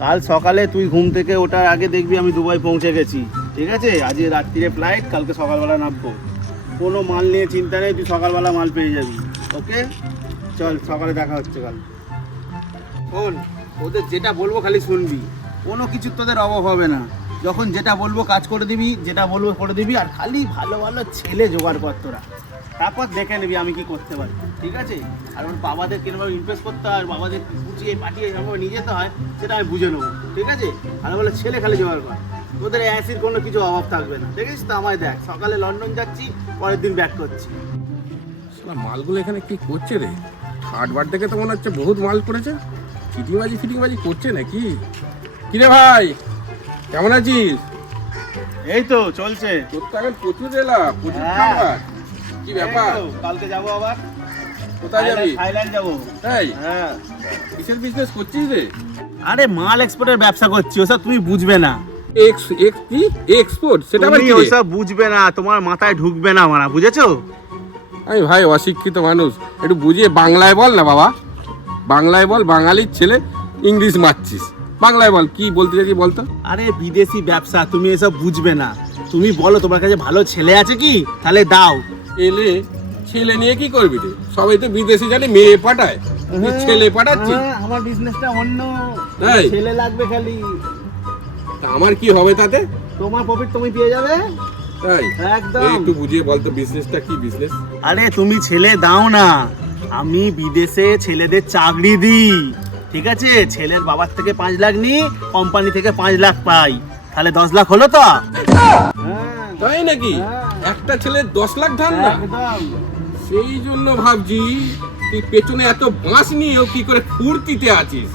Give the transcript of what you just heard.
কাল সকালে তুই ঘুম থেকে ওঠার আগে দেখবি আমি দুবাই পৌঁছে গেছি, ঠিক আছে? আজ রাত্রিরে ফ্লাইট, কালকে সকালবেলা নামবো। কোনো মাল নিয়ে চিন্তা নেই, তুই সকালবেলা মাল পেয়ে যাবি। ওকে, চল সকালে দেখা হচ্ছে কাল। শোন, ওদের যেটা বলবো খালি শুনবি, কোনো কিছুর তোদের অভাব হবে না। যখন যেটা বলবো কাজ করে দিবি, যেটা বলবো করে দিবি, আর খালি ভালো ভালো ছেলে জোগাড় কর তোরা। তারপর দেখে নিবি আমি কি করতে পারি, ঠিক আছে? আর ওর বাবাদের কিরকম ইমপ্রেস করতে হয়, বাবাদের বুঝিয়ে পাঠিয়ে যেভাবে নিয়ে যেতে হয় সেটা আমি বুঝে নেবো, ঠিক আছে? ভালো ভালো ছেলে খালি জোগাড় কর, তোদের অ্যাসির কোনো কিছু অভাব থাকবে না। দেখেছিস তো আমায়, দেখ সকালে লন্ডন যাচ্ছি, পরের দিন ব্যাক করছি। মালগুলো এখানে কি করছে রে? হাটবার থেকে তো মনে হচ্ছে বহুত মাল পড়েছে। ফিটিংবাজি করছে নাকি? কিরে ভাই, কেমন আছিস? এই তো চলছে। তোর তো এখন প্রচুর এলা, প্রচুর হ্যাঁ। খাবার। কি ব্যাপার? এই তো, কালকে যাবো আবার। কোথায় যাবি? থাইল্যান্ড যাবো। তাই? হ্যাঁ। কিসের বিজনেস করছিস রে? আরে মাল এক্সপোর্টের ব্যবসা করছি, ওসব তুমি বুঝবে না। এক্সপোর্ট? সেটা আবার তুমি কি রে? ওসব বুঝবে না, তোমার মাথায় ঢুকবে না মারা, বুঝেছো? আমি ভাই অশিক্ষিত মানুষ, একটু বুঝিয়ে বাংলায় বল না বাবা। বাংলায় বল, বাঙালির ছেলে ইংলিশ মারছিস। বাংলায় বল, কি বলতে চাইছিস বলতো? আরে বিদেশি ব্যবসা, তুমি এসব বুঝবে না। তুমি বলো তোমার কাছে ভালো ছেলে আছে কি, তাহলে দাও। এলে ছেলে নিয়ে কি করবি রে? সবাই তো বিদেশে জানি মেয়ে পাঠায়, তুই ছেলে পাঠাচ্ছিস? আমার বিজনেসটা অন্য, তাই? ছেলে লাগবে খালি। তা আমার কি হবে তাতে? তোমার প্রফিট তুমি পেয়ে যাবে। তাই? একদম। এই একটু বুঝিয়ে বলতো বিজনেসটা কি বিজনেস? আরে তুমি ছেলে দাও না, আমি বিদেশে ছেলেদের চাকরি দিই, ঠিক আছে? ছেলের বাবার থেকে 5 লাখ নিই, কোম্পানি থেকে 5 লাখ পাই, তাহলে 10 লাখ হলো তো। তাই নাকি? হ্যাঁ। একটা ছেলে 10 লাখ ধান্দা? একদম। সেই জন্য ভাবছি তুই পেছনে এত বাঁশ নিয়েও কি করে ফুর্তিতে আছিস।